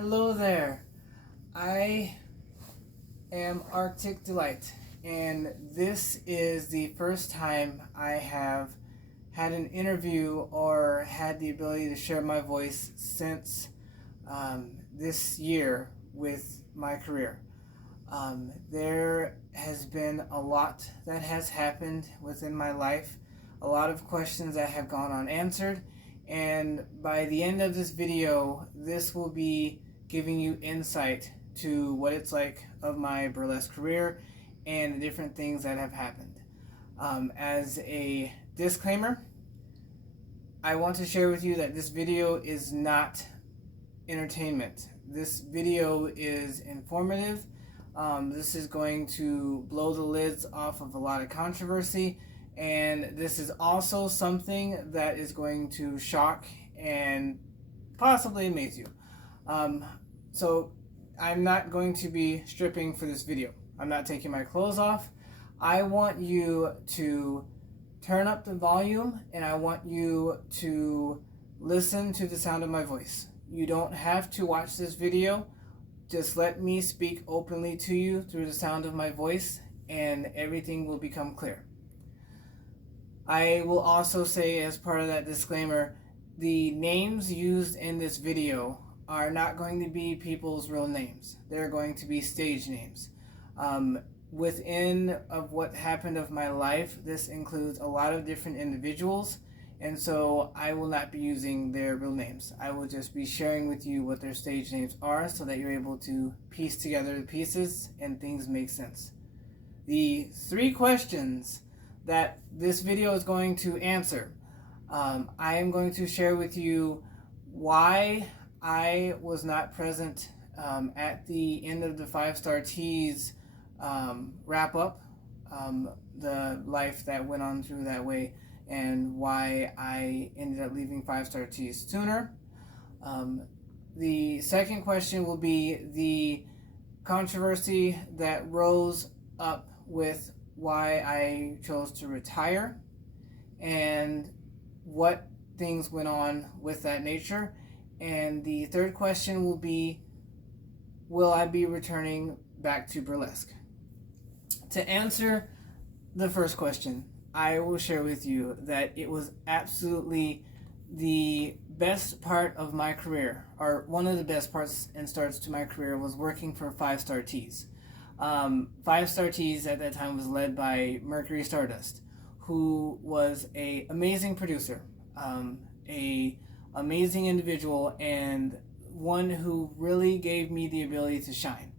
Hello there. I am Arctic Delight, and this is the first time I have had an interview or had the ability to share my voice since this year with my career. There has been a lot that has happened within my life, a lot of questions that have gone unanswered, and by the end of this video, this will be giving you insight to what it's like of my burlesque career and the different things that have happened. As a disclaimer, I want to share with you that this video is not entertainment. This video is informative. This is going to blow the lids off of a lot of controversy, and this is also something that is going to shock and possibly amaze you. So I'm not going to be stripping for this video. I'm not taking my clothes off. I want you to turn up the volume, and I want you to listen to the sound of my voice. You don't have to watch this video. Just let me speak openly to you through the sound of my voice, and everything will become clear. I will also say, as part of that disclaimer, the names used in this video are not going to be people's real names. They're going to be stage names. Within of what happened of my life, this includes a lot of different individuals, and so I will not be using their real names. I will just be sharing with you what their stage names are so that you're able to piece together the pieces and things make sense. The 3 questions that this video is going to answer, I am going to share with you why I was not present at the end of the Five-Star Tease wrap up, the life that went on through that way, and why I ended up leaving Five-Star Tease sooner. The second question will be the controversy that rose up with why I chose to retire and what things went on with that nature. And the third question will be, will I be returning back to burlesque? To answer the first question, I will share with you that it was absolutely the best part of my career, or one of the best parts and starts to my career, was working for Five-Star Tease. Five-Star Tease at that time was led by Mercury Stardust, who was an amazing producer, a amazing individual, and one who really gave me the ability to shine.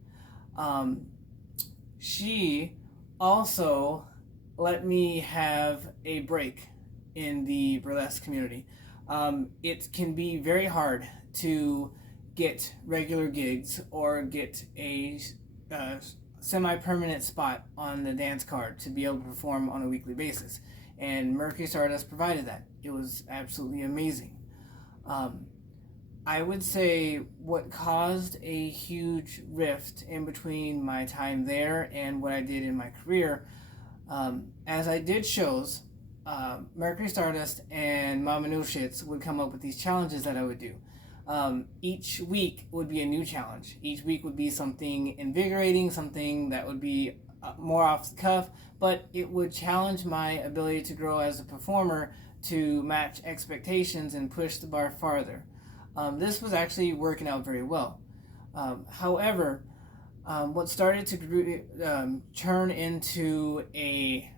She also let me have a break in the burlesque community. It can be very hard to get regular gigs or get a semi-permanent spot on the dance card to be able to perform on a weekly basis. And Mercury Stardust provided that. It was absolutely amazing. I would say what caused a huge rift in between my time there and what I did in my career, as I did shows, Mercury Stardust and Mama No Shits would come up with these challenges that I would do. Each week would be a new challenge. Each week would be something invigorating, something that would be more off the cuff, but it would challenge my ability to grow as a performer, to match expectations and push the bar farther. This was actually working out very well. However, what started to turn into a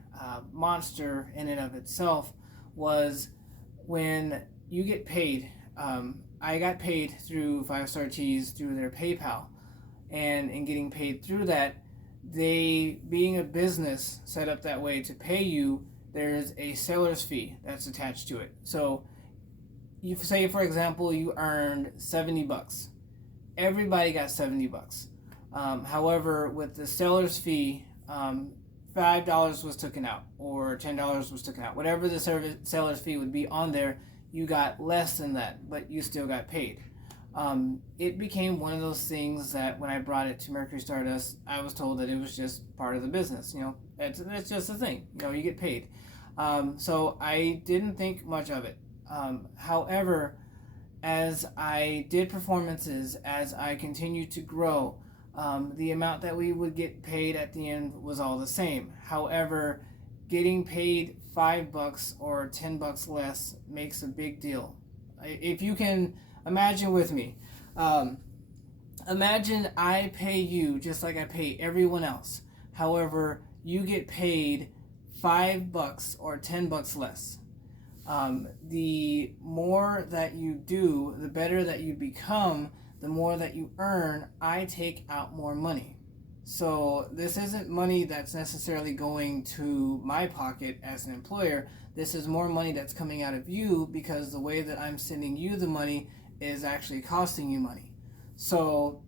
monster in and of itself was when you get paid. I got paid through Five-Star Tease through their PayPal, and in getting paid through that, they, being a business set up that way to pay you, there's a seller's fee that's attached to it. So you say, for example, you earned $70. Everybody got $70. However, with the seller's fee, $5 was taken out, or $10 was taken out. Whatever the seller's fee would be on there, you got less than that, but you still got paid. It became one of those things that when I brought it to Mercury Stardust, I was told that it was just part of the business. You know, it's just a thing. You know, you get paid. So I didn't think much of it. However, as I did performances, as I continued to grow, the amount that we would get paid at the end was all the same. However, getting paid $5 or $10 less makes a big deal. If you can imagine with me, imagine I pay you just like I pay everyone else. However, you get paid $5 or $10 less. The more that you do, the better that you become, the more that you earn, I take out more money. So this isn't money that's necessarily going to my pocket as an employer. This is more money that's coming out of you because the way that I'm sending you the money is actually costing you money. So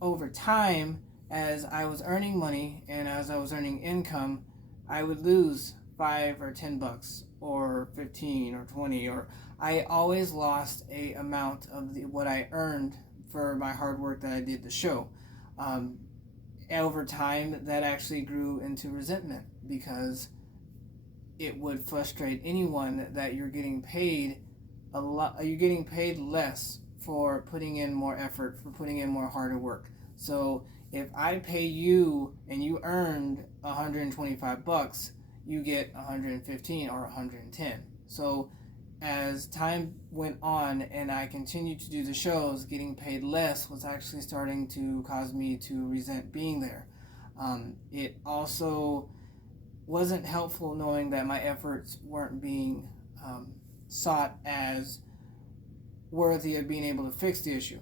over time, as I was earning money and as I was earning income, I would lose $5 or $10 or 15 or 20, or I always lost a amount of what I earned for my hard work that I did the show. Over time, that actually grew into resentment because it would frustrate anyone that you're getting paid a lot. You're getting paid less for putting in more effort, for putting in more harder work. So if I pay you and you earned $125, you get 115 or 110. So as time went on and I continued to do the shows, getting paid less was actually starting to cause me to resent being there. It also wasn't helpful knowing that my efforts weren't being sought as worthy of being able to fix the issue.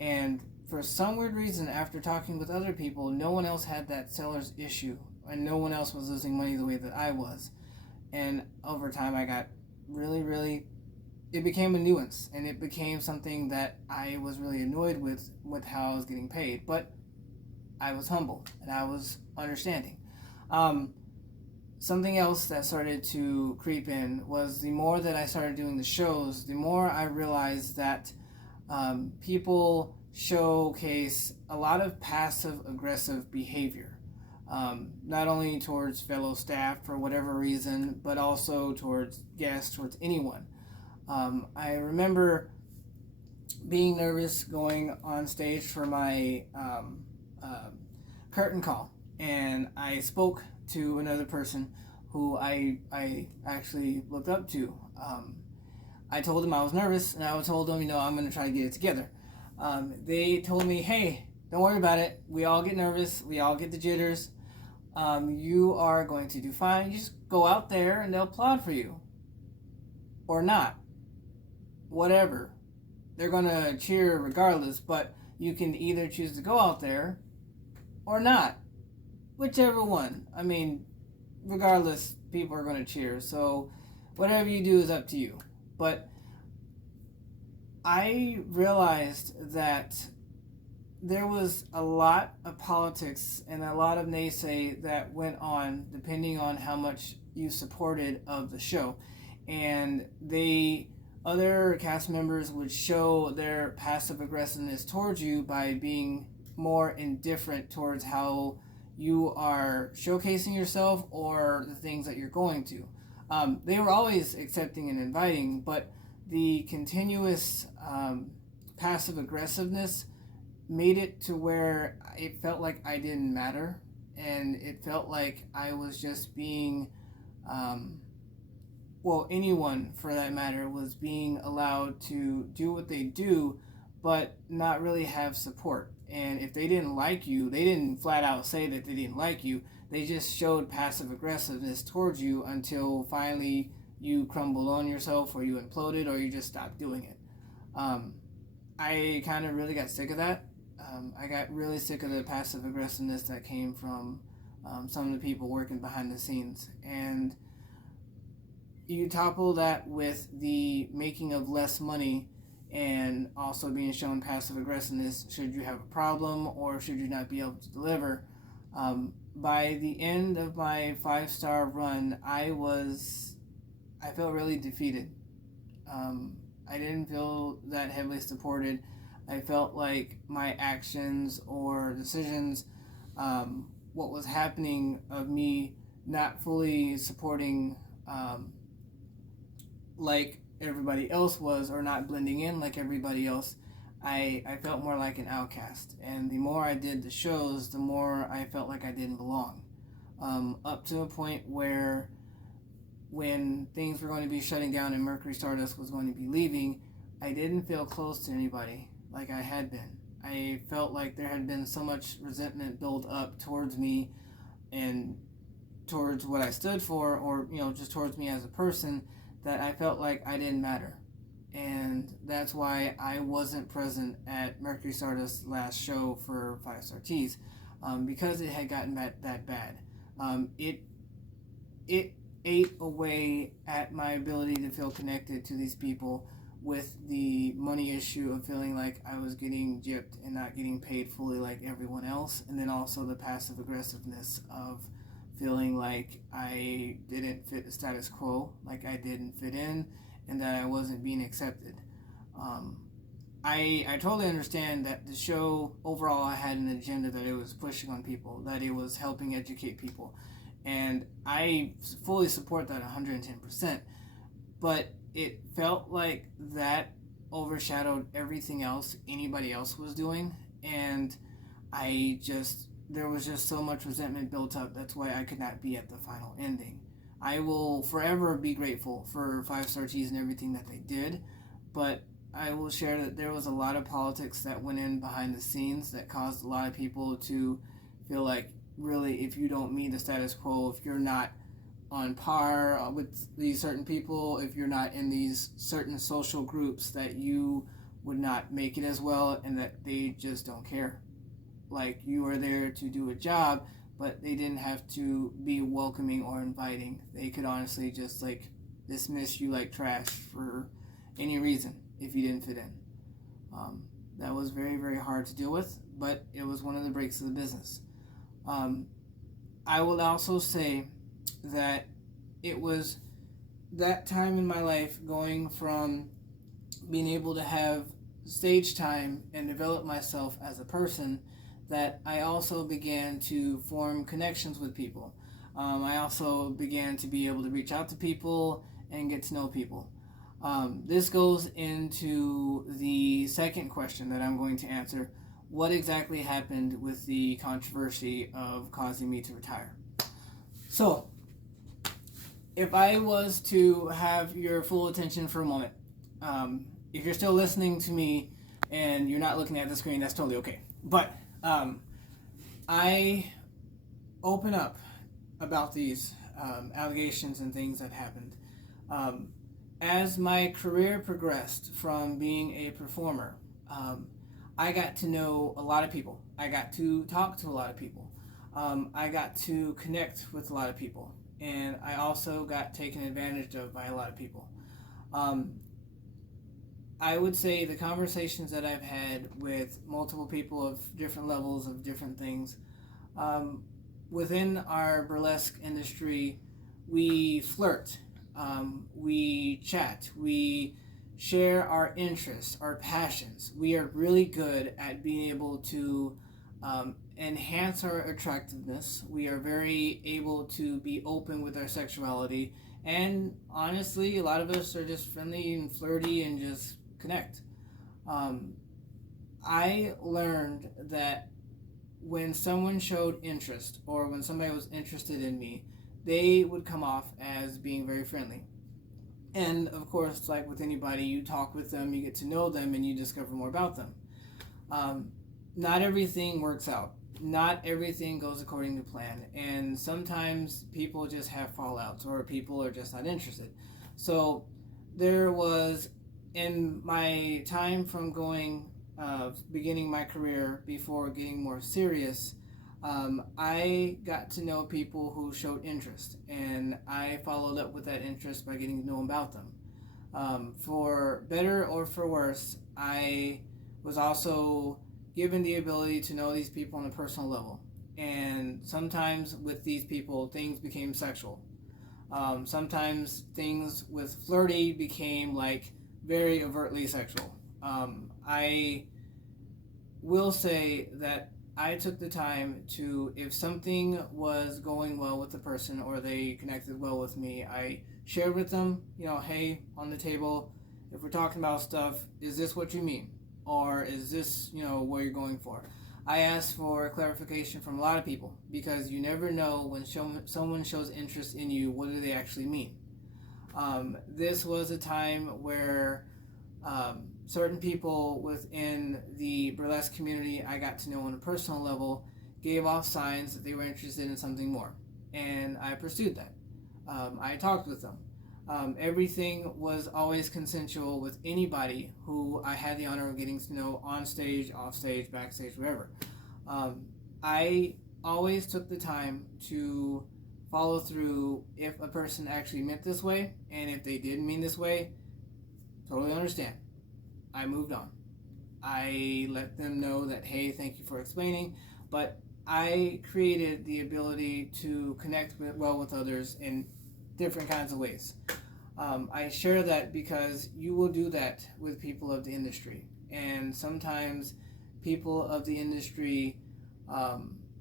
And for some weird reason, after talking with other people, no one else had that seller's issue, and no one else was losing money the way that I was. And over time, I got really, it became a nuance, and it became something that I was really annoyed with how I was getting paid. But I was humble, and I was understanding. Something else that started to creep in was the more that I started doing the shows, the more I realized that people showcase a lot of passive-aggressive behavior. Not only towards fellow staff for whatever reason, but also towards guests, towards anyone. I remember being nervous going on stage for my curtain call, and I spoke to another person who I actually looked up to. I told him I was nervous, and I told him, I'm going to try to get it together. They told me, hey, don't worry about it. We all get nervous. We all get the jitters. You are going to do fine. You just go out there and they'll applaud for you. Or not. Whatever. They're going to cheer regardless, but you can either choose to go out there or not. Whichever one. I mean, regardless, people are going to cheer. So whatever you do is up to you. But I realized that there was a lot of politics and a lot of naysay that went on depending on how much you supported of the show. And other cast members would show their passive aggressiveness towards you by being more indifferent towards how you are showcasing yourself or the things that you're going to. They were always accepting and inviting, but the continuous passive aggressiveness made it to where it felt like I didn't matter, and it felt like I was just being, anyone for that matter was being allowed to do what they do, but not really have support. And if they didn't like you, they didn't flat out say that they didn't like you. They just showed passive aggressiveness towards you until finally you crumbled on yourself, or you imploded, or you just stopped doing it. I kind of really got sick of that. I got really sick of the passive aggressiveness that came from some of the people working behind the scenes. And you topple that with the making of less money and also being shown passive aggressiveness should you have a problem or should you not be able to deliver. By the end of my 5-star run, I felt really defeated. I didn't feel that heavily supported. I felt like my actions or decisions, what was happening of me not fully supporting, like everybody else was, or not blending in like everybody else, I felt more like an outcast. And the more I did the shows, the more I felt like I didn't belong. Up to a point where when things were going to be shutting down and Mercury Stardust was going to be leaving, I didn't feel close to anybody like I had been. I felt like there had been so much resentment built up towards me and towards what I stood for, or just towards me as a person, that I felt like I didn't matter. And that's why I wasn't present at Mercury Stardust's last show for Five-Star Tease, because it had gotten that bad. It ate away at my ability to feel connected to these people, with the money issue of feeling like I was getting gypped and not getting paid fully like everyone else, and then also the passive aggressiveness of feeling like I didn't fit the status quo, like I didn't fit in, and that I wasn't being accepted. I totally understand that the show overall had an agenda that it was pushing on people, that it was helping educate people, and I fully support that 110%. But it felt like that overshadowed everything else anybody else was doing, and there was just so much resentment built up. That's why I could not be at the final ending. I will forever be grateful for Five-Star Tease and everything that they did, but I will share that there was a lot of politics that went in behind the scenes that caused a lot of people to feel like, really, if you don't meet the status quo, if you're not on par with these certain people, if you're not in these certain social groups, that you would not make it as well, and that they just don't care. Like, you are there to do a job, but they didn't have to be welcoming or inviting. They could honestly just dismiss you like trash for any reason if you didn't fit in. That was very, very hard to deal with, but it was one of the breaks of the business. I will also say that it was that time in my life, going from being able to have stage time and develop myself as a person, that I also began to form connections with people. I also began to be able to reach out to people and get to know people. This goes into the second question that I'm going to answer. What exactly happened with the controversy of causing me to retire? So, if I was to have your full attention for a moment, if you're still listening to me and you're not looking at the screen, that's totally okay. But I open up about these allegations and things that happened. As my career progressed from being a performer, I got to know a lot of people. I got to talk to a lot of people. I got to connect with a lot of people. And I also got taken advantage of by a lot of people. I would say the conversations that I've had with multiple people of different levels of different things, within our burlesque industry, we flirt, we chat, we share our interests, our passions. We are really good at being able to enhance our attractiveness. We are very able to be open with our sexuality, and honestly, a lot of us are just friendly and flirty and just connect. I learned that when someone showed interest, or when somebody was interested in me, they would come off as being very friendly. And of course, like with anybody, you talk with them, you get to know them, and you discover more about them. Not everything works out. Not everything goes according to plan. And sometimes people just have fallouts, or people are just not interested. So there was, in my time from beginning my career before getting more serious, I got to know people who showed interest, and I followed up with that interest by getting to know about them. For better or for worse, I was also given the ability to know these people on a personal level. And sometimes with these people, things became sexual. Sometimes things with flirty became very overtly sexual. I will say that I took the time to, if something was going well with the person or they connected well with me, I shared with them, hey, on the table, if we're talking about stuff, is this what you mean? Or is this, what you're going for? I asked for clarification from a lot of people because you never know when someone shows interest in you, what do they actually mean? This was a time where certain people within the burlesque community I got to know on a personal level gave off signs that they were interested in something more. And I pursued that. I talked with them. Everything was always consensual with anybody who I had the honor of getting to know on stage, off stage, backstage, wherever. I always took the time to follow through if a person actually meant this way, and if they didn't mean this way, totally understand. I moved on. I let them know that, hey, thank you for explaining, but I created the ability to connect well with others in different kinds of ways. I share that because you will do that with people of the industry, and sometimes people of the industry,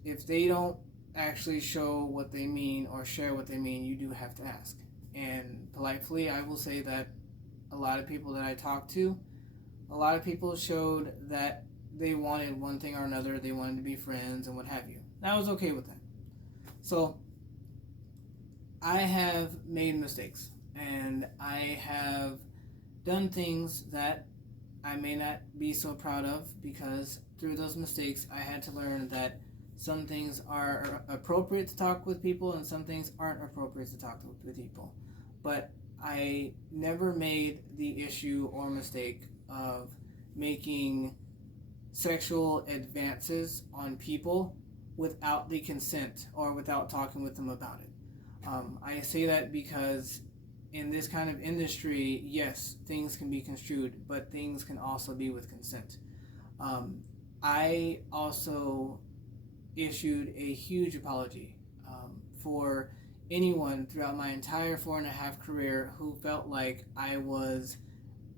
if they don't actually show what they mean or share what they mean, you do have to ask. And politely, I will say that a lot of people that I talked to, a lot of people showed that they wanted one thing or another. They wanted to be friends and what have you. And I was okay with that. So I have made mistakes, and I have done things that I may not be so proud of, because through those mistakes I had to learn that some things are appropriate to talk with people and some things aren't appropriate to talk with people. But I never made the issue or mistake of making sexual advances on people without the consent or without talking with them about it. I say that because in this kind of industry, yes, things can be construed, but things can also be with consent. I also issued a huge apology for anyone throughout my entire 4.5 career who felt like I was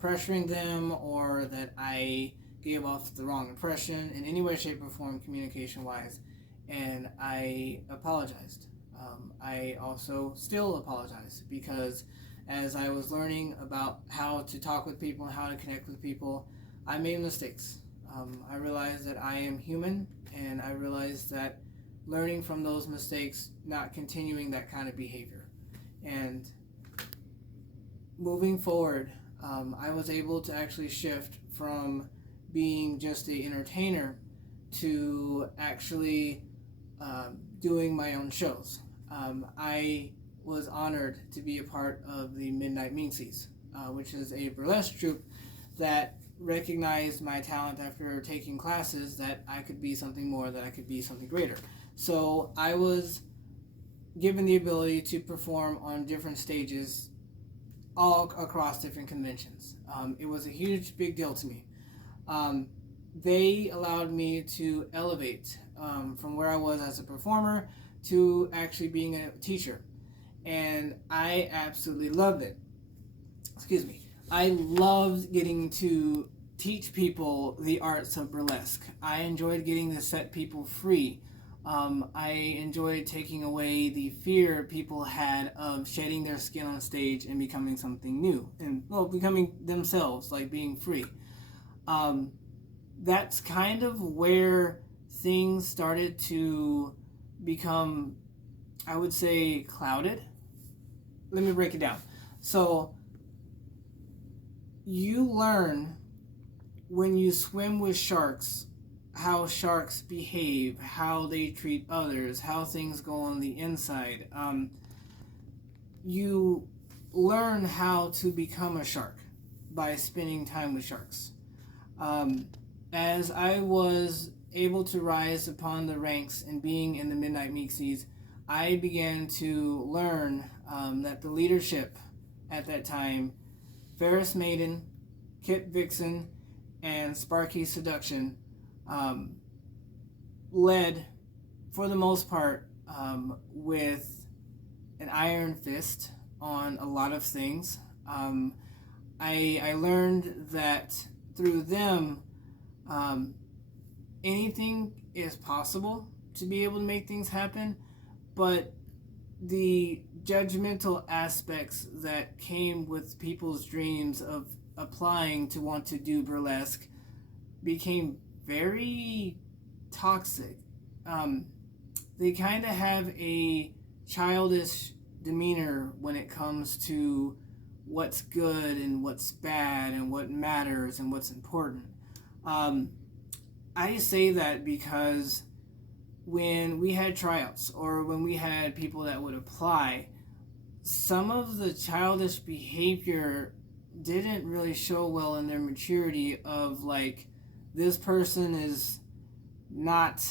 pressuring them or that I gave off the wrong impression in any way, shape, or form communication-wise, and I apologized. I also still apologize because as I was learning about how to talk with people and how to connect with people, I made mistakes. I realized that I am human, and I realized that learning from those mistakes, not continuing that kind of behavior. And moving forward, I was able to actually shift from being just an entertainer to actually doing my own shows. I was honored to be a part of the Midnight Minkies, which is a burlesque troupe that recognized my talent after taking classes that I could be something more, that I could be something greater. So I was given the ability to perform on different stages all across different conventions. It was a huge, big deal to me. They allowed me to elevate from where I was as a performer to actually being a teacher. And I absolutely loved it. Excuse me. I loved getting to teach people the arts of burlesque. I enjoyed getting to set people free. I enjoyed taking away the fear people had of shedding their skin on stage and becoming something new. And, well, becoming themselves, like being free. That's kind of where things started to become, I would say, clouded. Let me break it down. So, you learn when you swim with sharks how sharks behave, how they treat others, how things go on the inside. You learn how to become a shark by spending time with sharks. As I was able to rise upon the ranks and being in the Midnight Minkies, I began to learn that the leadership at that time, Ferris Maiden, Kit Vixen, and Sparky Seduction, led, for the most part, with an iron fist on a lot of things. I learned that through them, anything is possible to be able to make things happen, but the judgmental aspects that came with people's dreams of applying to want to do burlesque became very toxic. They kind of have a childish demeanor when it comes to what's good and what's bad and what matters and what's important. I say that because when we had tryouts or when we had people that would apply, some of the childish behavior didn't really show well in their maturity of like, this person is not,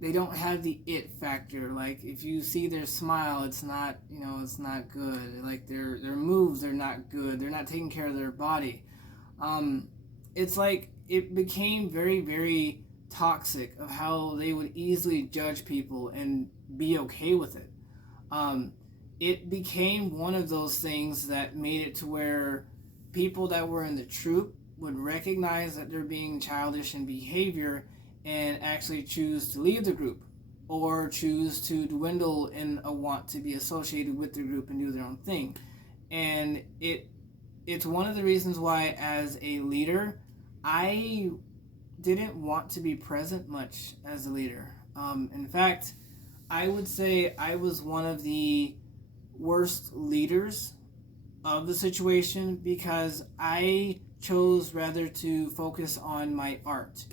they don't have the it factor. Like if you see their smile, it's not, it's not good. Like their moves are not good. They're not taking care of their body. It's like it became very, very toxic of how they would easily judge people and be okay with it. It became one of those things that made it to where people that were in the troupe would recognize that they're being childish in behavior and actually choose to leave the group or choose to dwindle in a want to be associated with the group and do their own thing. And it's one of the reasons why, as a leader, I didn't want to be present much as a leader. In fact, I would say I was one of the worst leaders of the situation because I chose rather to focus on my art,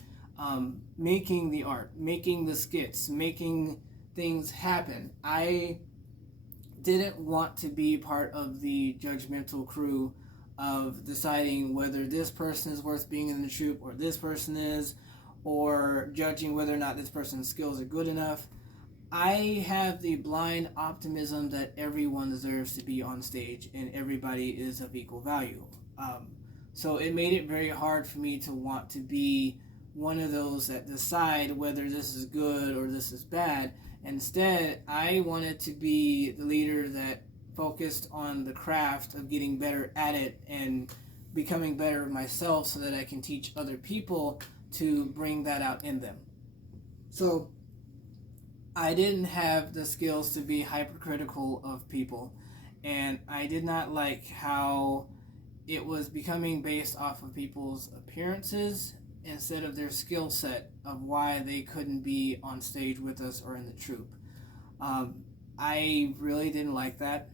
making the art, making the skits, making things happen. I didn't want to be part of the judgmental crew of deciding whether this person is worth being in the troupe or this person is, or judging whether or not this person's skills are good enough. I have the blind optimism that everyone deserves to be on stage and everybody is of equal value. So it made it very hard for me to want to be one of those that decide whether this is good or this is bad. Instead, I wanted to be the leader that focused on the craft of getting better at it and becoming better myself so that I can teach other people to bring that out in them. So I didn't have the skills to be hypercritical of people, and I did not like how it was becoming based off of people's appearances instead of their skill set of why they couldn't be on stage with us or in the troupe. I really didn't like that.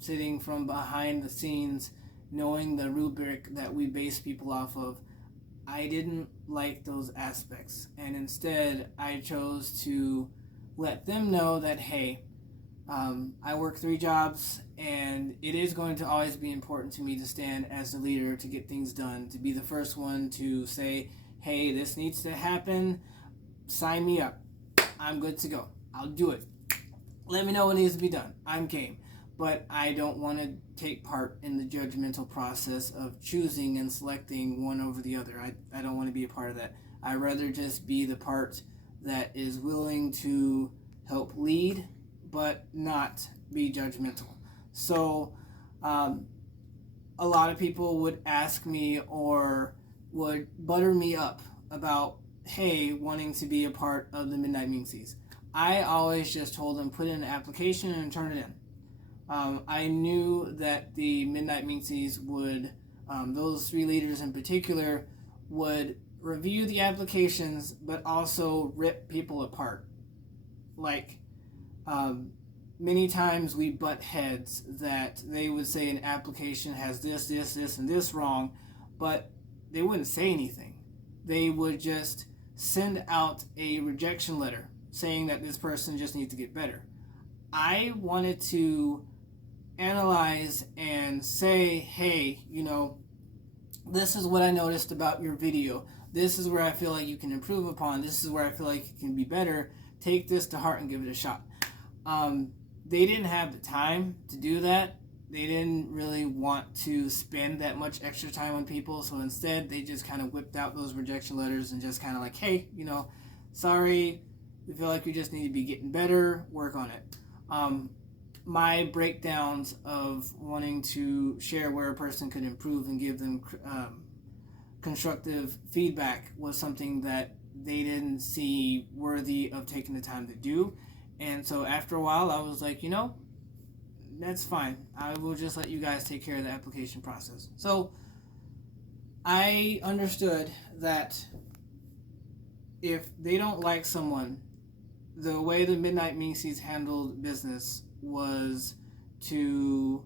Sitting from behind the scenes, knowing the rubric that we base people off of, I didn't like those aspects. And instead, I chose to let them know that, hey, I work 3 jobs, and it is going to always be important to me to stand as the leader to get things done, to be the first one to say, hey, this needs to happen, sign me up, I'm good to go, I'll do it, let me know what needs to be done, I'm game. But I don't want to take part in the judgmental process of choosing and selecting one over the other. I don't want to be a part of that. I'd rather just be the part that is willing to help lead, but not be judgmental. So a lot of people would ask me or would butter me up about, hey, wanting to be a part of the Midnight Minkies. I always just told them, put in an application and turn it in. I knew that the Midnight Minkies would, those 3 leaders in particular, would review the applications, but also rip people apart. Like, many times we butt heads that they would say an application has this, and this wrong, but they wouldn't say anything. They would just send out a rejection letter saying that this person just needs to get better. I wanted to analyze and say, hey, this is what I noticed about your video. This is where I feel like you can improve upon. This is where I feel like you can be better. Take this to heart and give it a shot. They didn't have the time to do that. They didn't really want to spend that much extra time on people. So instead, they just kind of whipped out those rejection letters and just kind of like, hey, sorry, we feel like you just need to be getting better. Work on it. My breakdowns of wanting to share where a person could improve and give them constructive feedback was something that they didn't see worthy of taking the time to do. And so after a while, I was like, that's fine. I will just let you guys take care of the application process. So I understood that if they don't like someone, the way the Midnight Minkies handled business was to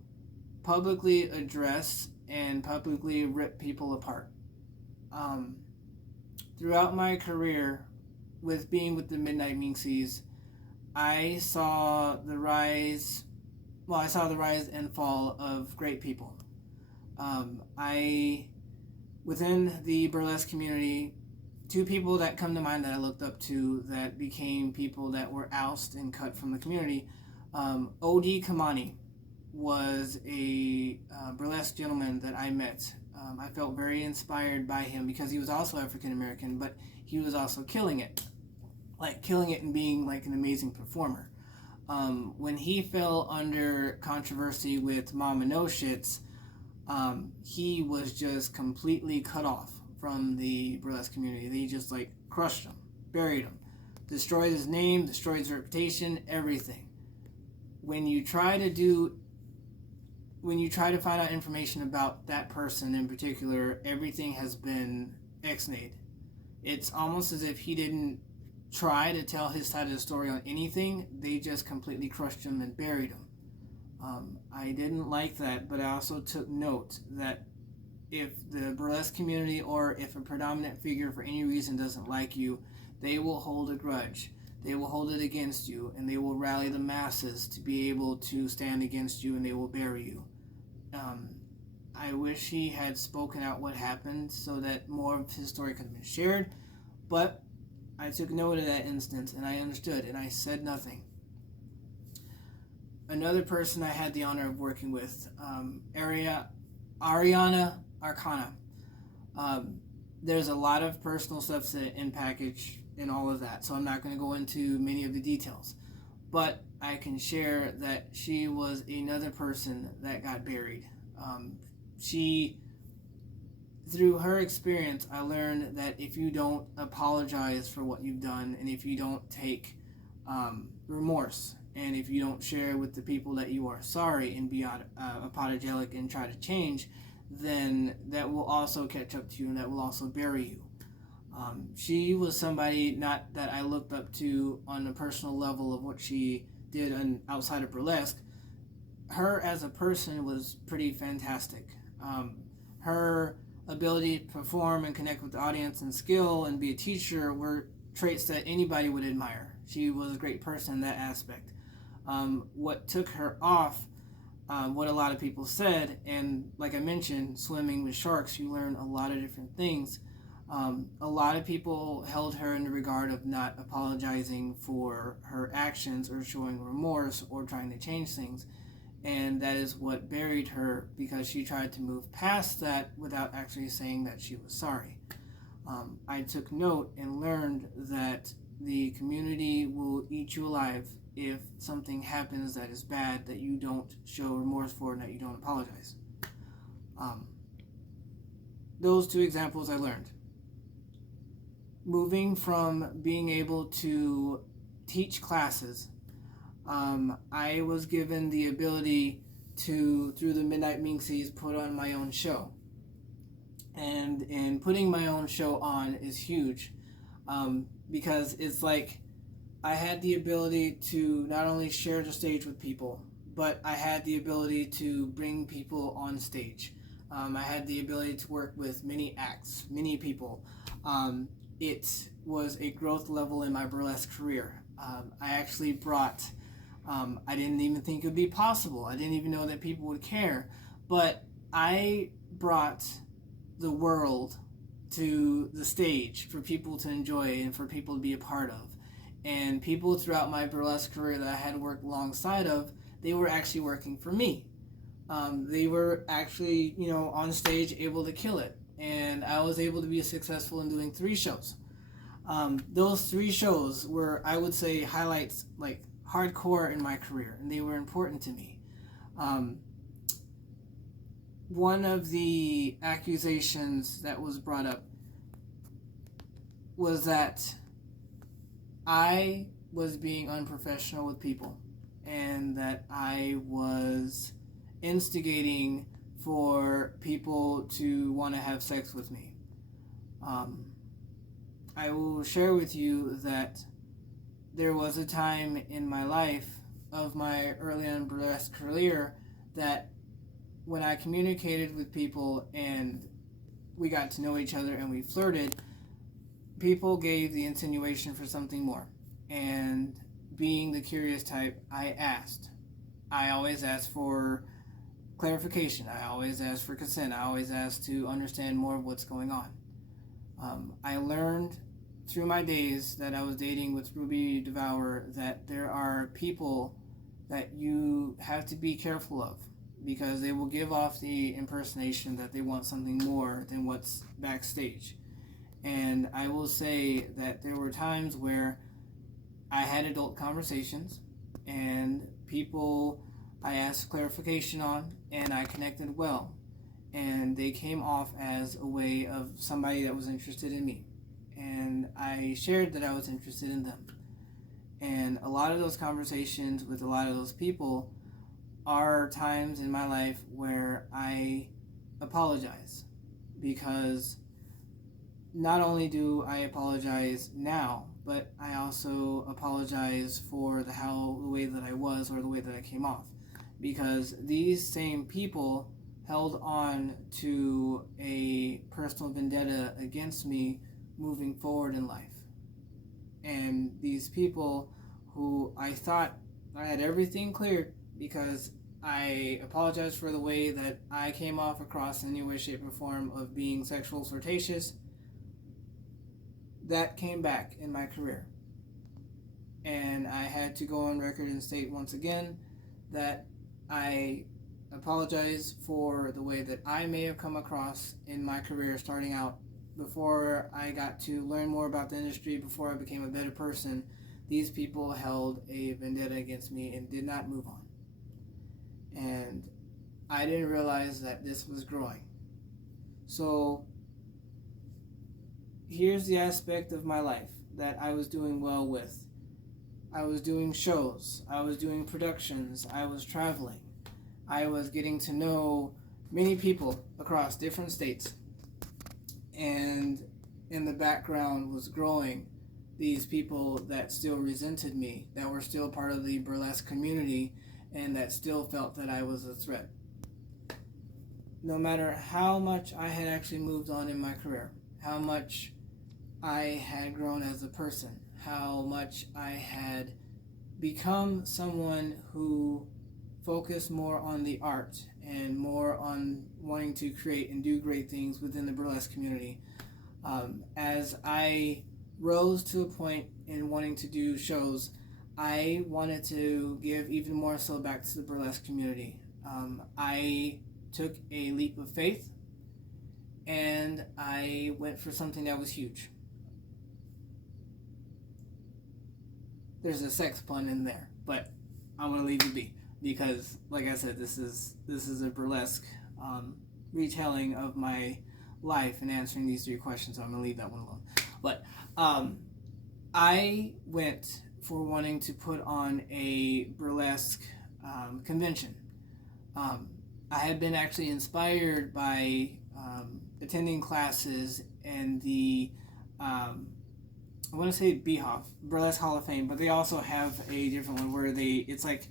publicly address and publicly rip people apart. Throughout my career with being with the Midnight Minkies, I saw the rise and fall of great people. Within the burlesque community, two people that come to mind that I looked up to that became people that were ousted and cut from the community. O.D. Kamani was a burlesque gentleman that I met. I felt very inspired by him because he was also African American, but he was also killing it and being like an amazing performer. When he fell under controversy with Mama No Shits, he was just completely cut off from the burlesque community. They just crushed him, buried him, destroyed his name, destroyed his reputation, everything. When you try to find out information about that person in particular, everything has been ex-nayed. It's almost as if he didn't try to tell his side of the story on anything. They just completely crushed him and buried him. I didn't like that, but I also took note that if the burlesque community or if a predominant figure for any reason doesn't like you, they will hold a grudge. They will hold it against you, and they will rally the masses to be able to stand against you, and they will bury you. I wish he had spoken out what happened so that more of his story could have been shared, but I took note of that instance, and I understood, and I said nothing. Another person I had the honor of working with, Ariana Arcana. There's a lot of personal stuff in package and all of that, so I'm not going to go into many of the details. But I can share that she was another person that got buried. Through her experience, I learned that if you don't apologize for what you've done, and if you don't take remorse, and if you don't share with the people that you are sorry and be apologetic and try to change, then that will also catch up to you and that will also bury you. She was somebody not that I looked up to on a personal level of what she did outside of burlesque. Her as a person was pretty fantastic. Her ability to perform and connect with the audience and skill and be a teacher were traits that anybody would admire. She was a great person in that aspect. What took her off, what a lot of people said, and like I mentioned, swimming with sharks, you learn a lot of different things. A lot of people held her in the regard of not apologizing for her actions or showing remorse or trying to change things. And that is what buried her, because she tried to move past that without actually saying that she was sorry. I took note and learned that the community will eat you alive if something happens that is bad that you don't show remorse for and that you don't apologize. Those two examples I learned. Moving from being able to teach classes, I was given the ability to, through the Midnight Minkies, put on my own show. And putting my own show on is huge, because it's like I had the ability to not only share the stage with people, but I had the ability to bring people on stage. I had the ability to work with many acts, many people. It was a growth level in my burlesque career. I actually brought, I didn't even think it would be possible. I didn't even know that people would care. But I brought the world to the stage for people to enjoy and for people to be a part of. And people throughout my burlesque career that I had worked alongside of, they were actually working for me. They were actually, on stage able to kill it. And I was able to be successful in doing 3 shows. Those 3 shows were, I would say, highlights, like, hardcore in my career, and they were important to me. One of the accusations that was brought up was that I was being unprofessional with people, and that I was instigating for people to want to have sex with me. I will share with you that there was a time in my life of my early on burlesque career that when I communicated with people and we got to know each other and we flirted, people gave the insinuation for something more. And being the curious type, I asked. I always asked for clarification. I always asked for consent. I always asked to understand more of what's going on. I learned through my days that I was dating with Ruby Devourer that there are people that you have to be careful of, because they will give off the impersonation that they want something more than what's backstage. And I will say that there were times where I had adult conversations and people I asked clarification on and I connected well. And they came off as a way of somebody that was interested in me. And I shared that I was interested in them. And a lot of those conversations with a lot of those people are times in my life where I apologize, because not only do I apologize now, but I also apologize for the way that I was or the way that I came off, because these same people held on to a personal vendetta against me moving forward in life. And these people who I thought I had everything cleared because I apologized for the way that I came off across in any way, shape, or form of being sexual flirtatious, that came back in my career. And I had to go on record and state once again that I apologize for the way that I may have come across in my career starting out. Before I got to learn more about the industry, before I became a better person, these people held a vendetta against me and did not move on. And I didn't realize that this was growing. So here's the aspect of my life that I was doing well with. I was doing shows, I was doing productions, I was traveling, I was getting to know many people across different states. And in the background was growing these people that still resented me, that were still part of the burlesque community, and that still felt that I was a threat. No matter how much I had actually moved on in my career, how much I had grown as a person, how much I had become someone who focused more on the art and more on wanting to create and do great things within the burlesque community. As I rose to a point in wanting to do shows, I wanted to give even more so back to the burlesque community. I took a leap of faith and I went for something that was huge. There's a sex pun in there, but I'm going to leave it be, because like I said, this is a burlesque retelling of my life and answering these three questions, so I'm going to leave that one alone. But I went for wanting to put on a burlesque convention. I had been actually inspired by attending classes in the I want to say BHOF, Burlesque Hall of Fame, but they also have a different one where it's like